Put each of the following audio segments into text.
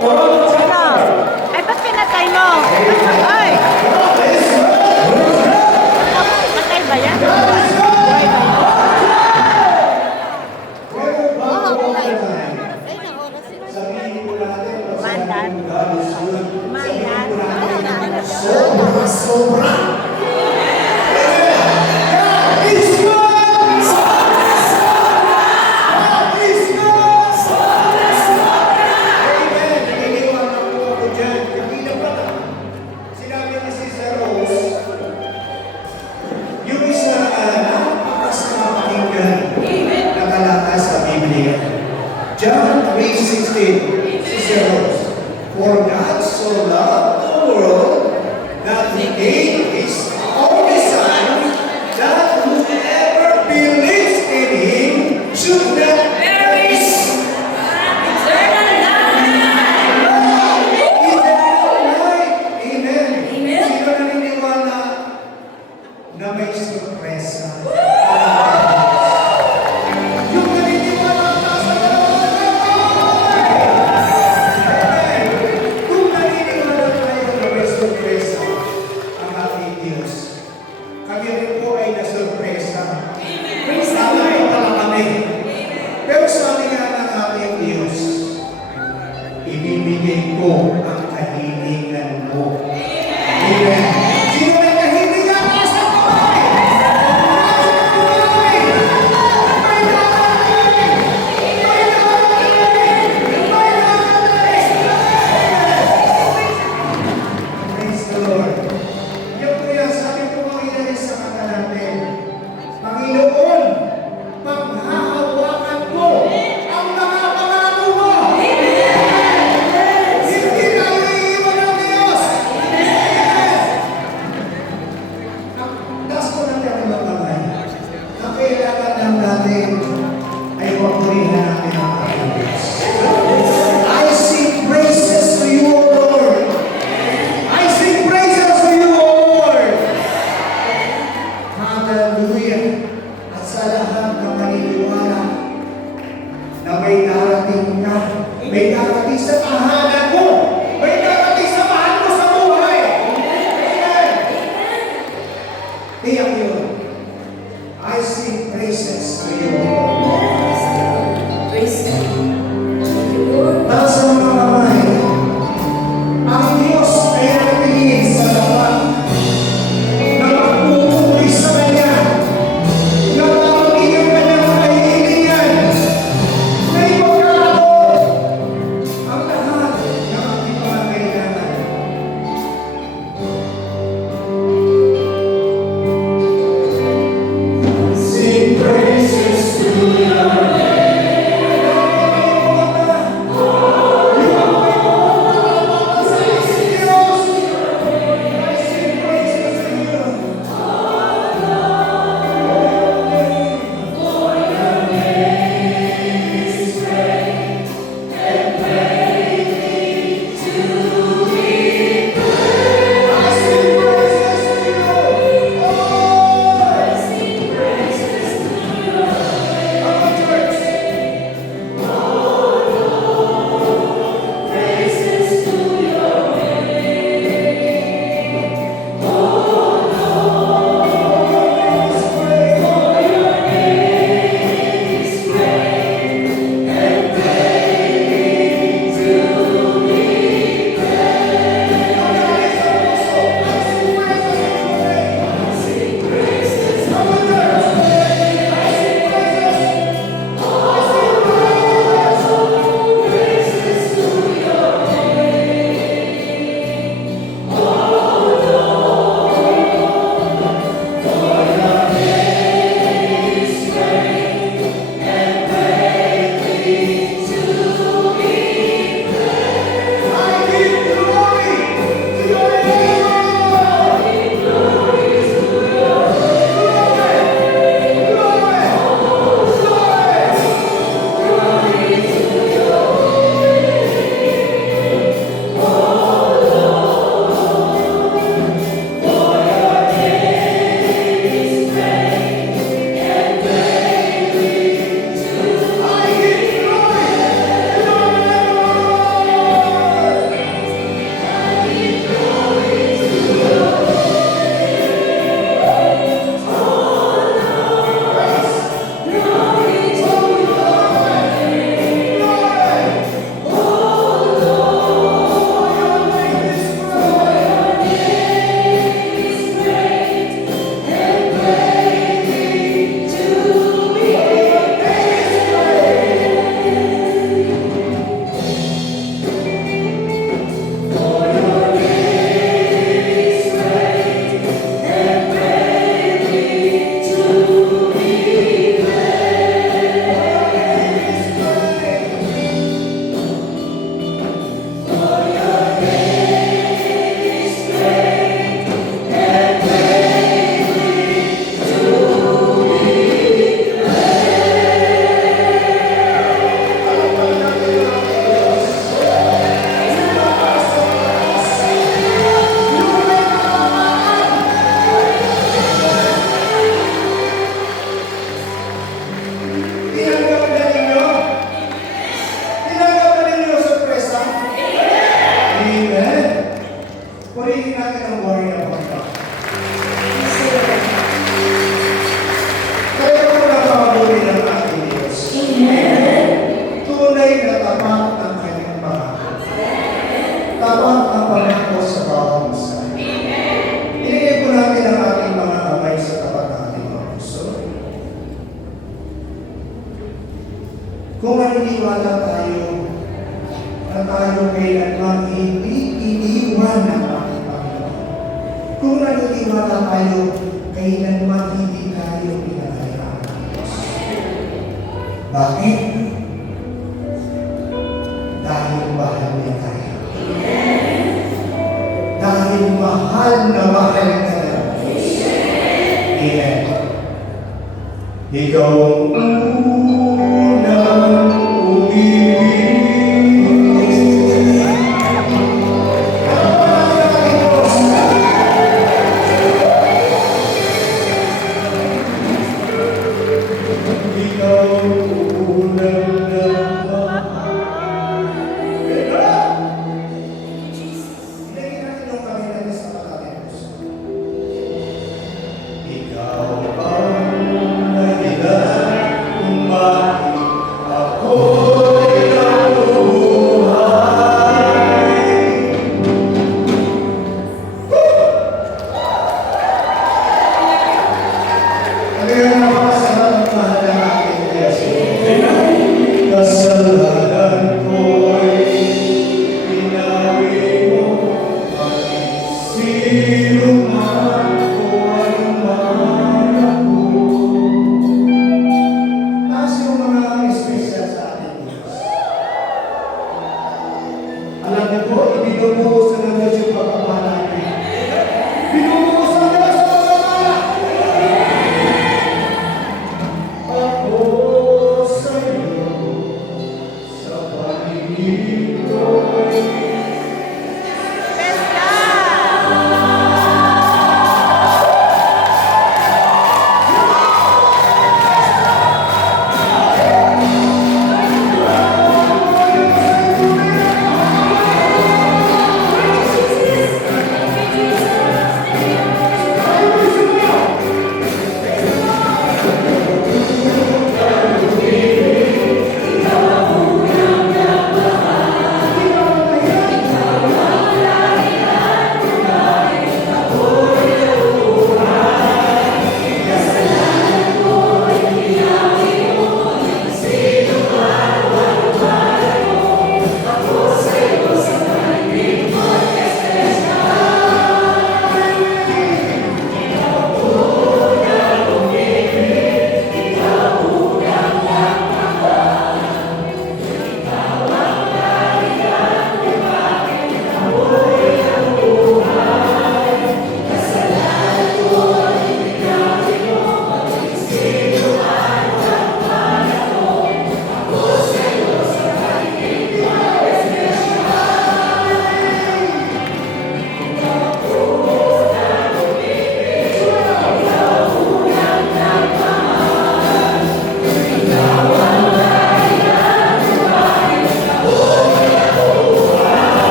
Sino? Ay, ba't pinatay mo? Ay! Patay ba yan? Buhay ba yan? Mandan. Mandan. Sobra-sobra. John 3:16, Cicero's, for God so loved the world that He gave His only Son, that whoever believes in Him should not perish. Eternal life. Amen. Sino naniniwala na may sorpresa? Pero sabi nga ng ating Diyos, ibibigay ko ang kahilingan mo. Amen. Sino may kahilingan? Sa buhay! Praise the Lord. Yan po yan, sabi ko mga inari sa kata natin, Panginoon, paghahawakan ko ang mga pangako mo. Hindi tayo iiwan ng Diyos. Ang taas ko natin ang mga kamay. Ang kailangan lang natin ay pagpurihan natin ang ating Diyos. I sing praises to you, O Lord. I sing praises to you, O Lord. Hallelujah. At sa lahat ng naniniwala na may darating ka, may darating sa tahanan mo, may darating sa mahal mo sa buhay. Amen. Tiyak yun. I sing praises to you. Taas ang mga kamay. Ang Diyos ay nakatingin sa lahat na magpupuri sa Kanya. Nakakabigyan ka ng kahilingan na ipagkaloob ang lahat naniniwala tayo na tayo kailanman hindi iniwan ng ating Panginoon. Kung naniniwala tayo, kailanman hindi tayo pinagayaan ng Diyos. Bakit? Dahil mahal niya tayo. Dahil mahal na mahal ka na. Amen. Ikaw ang unang umibig. Ikaw ang unang nagmahal. Ilagay natin yung kami natin sa mata natin. Ikaw ang dahilan kung bakit ako'y nabubuhay. Kaya napakasarap ang mahal ng ating Diyos. Kasalanan ko'y pinawi mo, maging sino man o anuman ako. Taas yung mga espesyal sa ating Diyos. Alam niyo po, ibinubuhusan ng Diyos yung pagpapala natin. Binubuhusan ng Diyos yung pagpapala. Ako sa'yo, sa paligid ko'y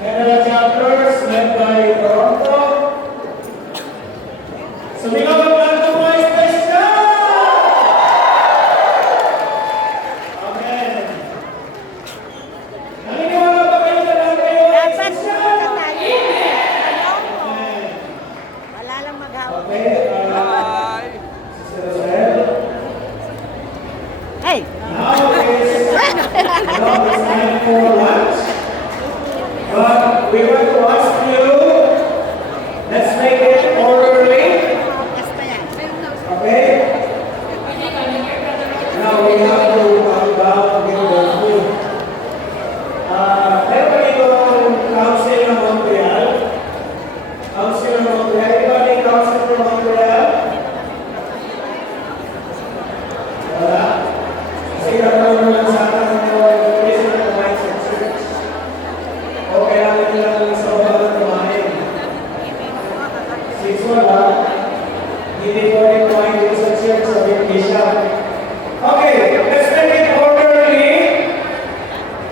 Kaya